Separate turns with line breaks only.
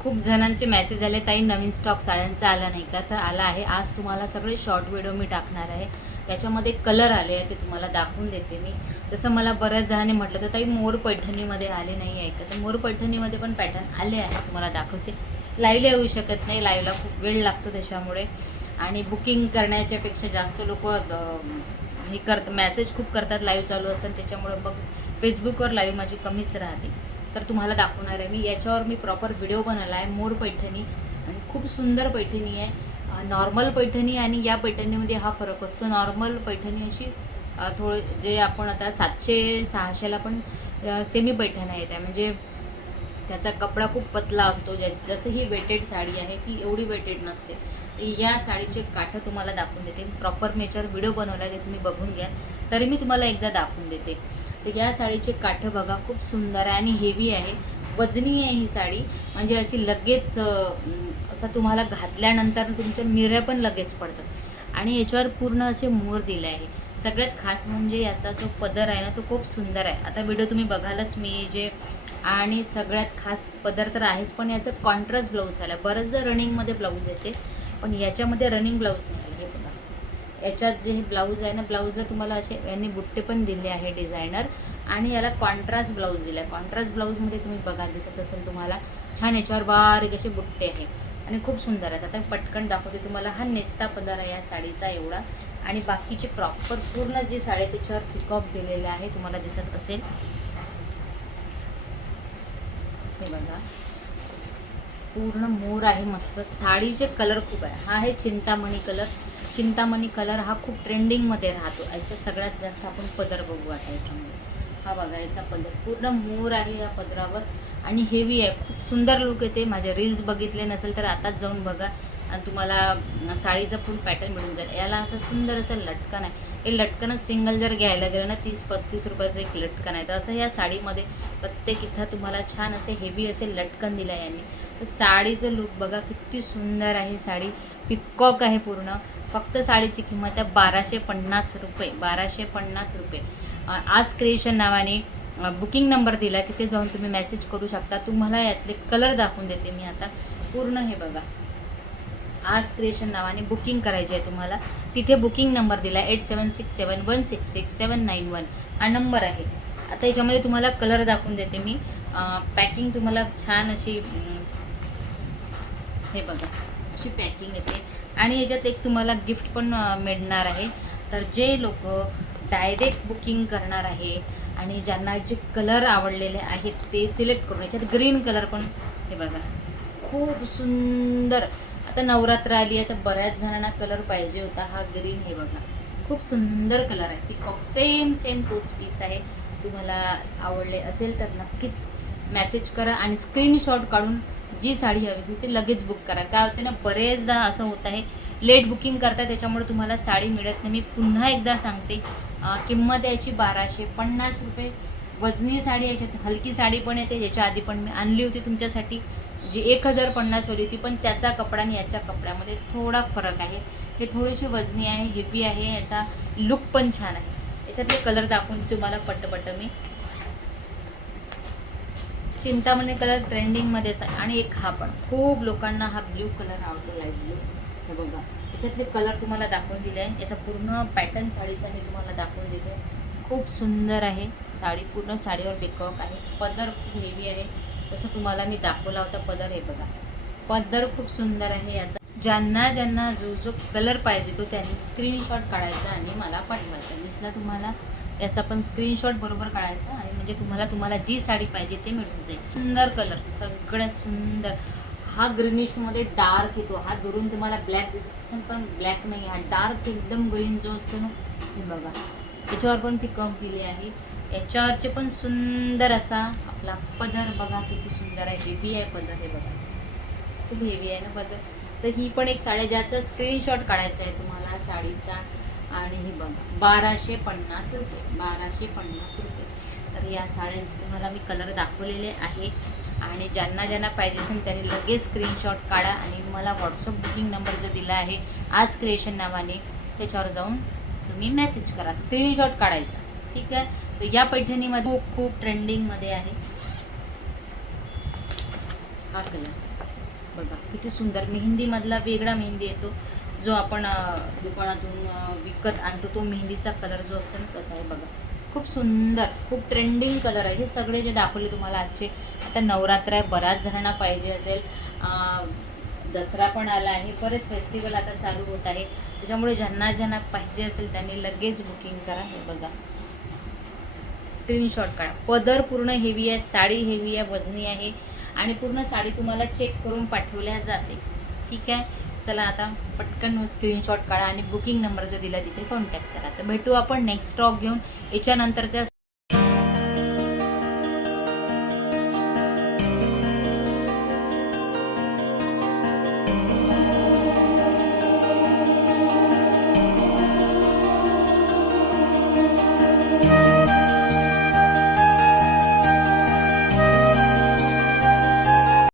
खूप जणांचे मेसेज आले ताई नवीन स्टॉक साड्यांचा आला नाही का? तर आला आहे. आज तुम्हाला सगळे शॉर्ट व्हिडिओ मी टाकणार आहे. त्याच्यामध्ये कलर आले आहे ते तुम्हाला दाखवून देते मी. तसं मला बऱ्याच जणांनी म्हटलं तर ताई मोर पैठणीमध्ये आले नाही आहे का? तर मोर पैठणीमध्ये पण पॅटर्न आले आहे तुम्हाला दाखवते. लाईव्हला येऊ शकत नाही लाईव्हला खूप वेळ लागतो त्याच्यामुळे. आणि बुकिंग करण्याच्यापेक्षा जास्त लोक हे करत मॅसेज खूप करतात लाईव्ह चालू असतात. त्याच्यामुळे मग फेसबुकवर लाईव्ह माझी कमीच राहते. तर तुम्हाला दाखवणार आहे. मी याच्यावर मी प्रॉपर व्हिडिओ बनवला आहे. मोर पैठणी. आणि खूप सुंदर पैठणी आहे. नॉर्मल पैठणी आणि या पैठणीमध्ये हा फरक असतो. नॉर्मल पैठणी अशी थोडं जे आपण आता सातशे सहाशेला पण सेमी पैठण आहे. म्हणजे त्याचा कपडा खूप पतला असतो. ज्याची जसं ही वेटेड साडी आहे ती एवढी वेटेड नसते. तर या साडीचे काठं तुम्हाला दाखवून देते. प्रॉपर मी याच्यावर व्हिडिओ बनवला आहे ते तुम्ही बघून घ्या. तरी मी तुम्हाला एकदा दाखवून देते. तर या साडीचे काठं बघा खूप सुंदर आहे आणि हेवी आहे. वजनी आहे ही साडी. म्हणजे अशी लगेच असा असं तुम्हाला घातल्यानंतर तुमच्या मिऱ्या पण लगेच पडतात. आणि याच्यावर पूर्ण असे मोर दिले आहे. सगळ्यात खास म्हणजे याचा जो पदर आहे ना तो खूप सुंदर आहे. आता व्हिडिओ तुम्ही बघालच मी जे आणि सगळ्यात खास पदर तर आहेच पण याचं कॉन्ट्रास्ट ब्लाऊज आला. बरंचदा रनिंगमध्ये ब्लाऊज येते पण याच्यामध्ये रनिंग ब्लाऊज नाही आलं. हे याच्यात जे हे ब्लाऊज आहे ना ब्लाऊजला तुम्हाला असे यांनी बुट्टे पण दिले आहे डिझायनर आणि याला कॉन्ट्रास्ट ब्लाऊज दिला आहे कॉन्ट्रास्ट ब्लाऊजमध्ये तुम्ही बघा दिसत असेल तुम्हाला छान याच्यावर बारीक असे बुट्टे आहे. आणि खूप सुंदर आहेत. आता पटकन दाखवते तुम्हाला हा नेस्ता पदर आहे या साडीचा एवढा. आणि बाकीचे प्रॉपर पूर्ण जी साडी त्याच्यावर पिकअप दिलेले आहे तुम्हाला दिसत असेल. हे बघा. पूर्ण मोर आहे मस्त. साडीचे कलर खूप आहे. हा आहे चिंतामणी कलर चिंतामणी कलर हा खूप ट्रेंडिंगमध्ये राहतो. याच्यात सगळ्यात जास्त आपण पदर बघू आता याच्यामध्ये. हा बघा याचा पदर. पूर्ण मोर आहे या पदरावर. आणि हेवी आहे. खूप सुंदर लुक येते. माझ्या रील्स बघितले नसेल तर आताच जाऊन बघा. आणि तुम्हाला साडीचं फुल पॅटर्न मिळून जाईल. याला असं सुंदर असं लटकन आहे. हे लटकनच सिंगल जर घ्यायला गेलं ना तीस पस्तीस रुपयाचं एक लटकन आहे. तर असं या साडीमध्ये प्रत्येक इथं तुम्हाला छान असे हेवी असे लटकन दिलं आहे यांनी. तर साडीचं लुक बघा किती सुंदर आहे साडी. पिकॉक आहे पूर्ण. फक्त साडीची किंमत आहे बाराशे पन्नास रुपये बाराशे पन्नास रुपये. आज क्रिएशन नावाने बुकिंग नंबर दिला तिथे जाऊन तुम्ही मेसेज करू शकता. तुम्हाला यातले कलर दाखवून देते मी आता. पूर्ण हे बघा. आज क्रिएशन नावाने बुकिंग करायची आहे तुम्हाला. तिथे बुकिंग नंबर दिला eight seven six seven one six six seven nine one हा नंबर आहे. आता याच्यामध्ये तुम्हाला कलर दाखवून देते मी. पॅकिंग तुम्हाला छान अशी हे बघा अशी पॅकिंग येते. आणि याच्यात एक तुम्हाला गिफ्ट पण मिळणार आहे. तर जे लोक डायरेक्ट बुकिंग करणार आहे आणि ज्यांना जे कलर आवडलेले आहेत ते सिलेक्ट करून याच्यात ग्रीन कलर पण हे बघा खूप सुंदर आता नवरात्र आली आहे तर बऱ्याच जणांना कलर पाहिजे होता. हा ग्रीन हे बघा. खूप सुंदर कलर आहे. पिकॉक सेम सेम तोच पीस आहे. तुम्हाला आवडले असेल तर नक्कीच मेसेज करा आणि स्क्रीनशॉट काढून जी साडी हवी असेल ती लगेच बुक करा. काय होते ना बरेचदा असं होत आहे लेट बुकिंग करता त्याच्यामुळे तुम्हाला साडी मिळत नाही. मी पुन्हा एकदा सांगते किंमत याची बाराशे पन्नास रुपये. वजनी साडी याच्यात हलकी साडी पण येते याच्या आधी पण मी आणली होती तुमच्यासाठी जी एक हजार पन्नासवाली होती पण त्याचा कपडा आणि याच्या कपड्यामध्ये थोडा फरक आहे. हे थोडीशी वजनी आहे हेवी आहे याचा लुक पण छान आहे. याच्यातले कलर दाखवून तुम्हाला पट्टपट्ट मी. चिंतामणी कलर ट्रेंडिंगमध्येच आहे. आणि एक हा पण. खूप लोकांना हा ब्ल्यू कलर आवडतो लाइट ब्ल्यू हे बघा. याच्यातले कलर तुम्हाला दाखवून दिले आहे. याचा पूर्ण पॅटर्न साडीचा मी तुम्हाला दाखवून दिले खूप सुंदर आहे. साडी पूर्ण साडीवर बेकॉक आहे. पदर खूप हेवी आहे. जसं तुम्हाला मी दाखवला होता पदर हे बघा. पदर खूप सुंदर आहे याचा. ज्यांना ज्यांना जो जो कलर पाहिजे तो त्यांनी स्क्रीनशॉट काढायचा आणि मला पाठवायचा. दिसला तुम्हाला? याचा पण स्क्रीनशॉट बरोबर काढायचा आणि म्हणजे तुम्हाला तुम्हाला जी साडी पाहिजे ते मिळून जाईल. सुंदर कलर सगळ्यात सुंदर. हा ग्रीनिशमध्ये डार्क येतो. हा दुरून तुम्हाला ब्लॅक दिसत पण ब्लॅक नाही हा डार्क एकदम ग्रीन जो असतो ना हे बघा. याच्यावर पण पिकॉक दिले आहे. याच्यावरचे पण सुंदर असा आपला पदर बघा किती सुंदर आहे. हेवी आहे पदर हे बघा. खूप हेवी आहे ना पदर. तर ही पण एक साडी ज्याचा स्क्रीनशॉट काढायचा आहे तुम्हाला साडीचा. आणि हे बघा बाराशे पन्नास रुपये बाराशे पन्नास रुपये. तर या साड्यांचे तुम्हाला मी कलर दाखवलेले आहे. आणि ज्यांना ज्यांना पाहिजे असेल त्यांनी लगेच स्क्रीनशॉट काढा. आणि मला व्हॉट्सअप बुकिंग नंबर जो दिला आहे आज क्रिएशन नावाने त्याच्यावर जाऊन तुम्ही मेसेज करा. स्क्रीनशॉट काढायचा. ठीक आहे? तर या पैठणीमध्ये खूप खूप ट्रेंडिंगमध्ये आहे. हा कलर. बघा किती सुंदर. मेहंदीमधला वेगळा मेहंदी येतो. जो आपण दुकानातून विकत आणतो तो मेहंदीचा कलर जो असतो ना तसा आहे बघा. खूप सुंदर खूप ट्रेंडिंग कलर आहे. हे सगळे जे दाखवले तुम्हाला आजचे आता नवरात्र आहे बऱ्याच जणांना पाहिजे असेल. दसरा पण आला आहे. बरेच फेस्टिवल आता चालू होत आहे. त्याच्यामुळे ज्यांना ज्यांना पाहिजे असेल त्यांनी लगेच बुकिंग करा. हे बघा. स्क्रीनशॉट काढा. पदर पूर्ण हेवी आहे साडी हेवी आहे वजनी आहे आणि पूर्ण साडी तुम्हाला चेक करून पाठवल्या जाते. ठीक आहे? चला आता पटकन स्क्रीनशॉट काढा आणि बुकिंग नंबर जो दिला तिथे कॉन्टॅक्ट करा. तर भेटू आपण नेक्स्ट स्टॉक घेऊन. याच्यानंतरच्या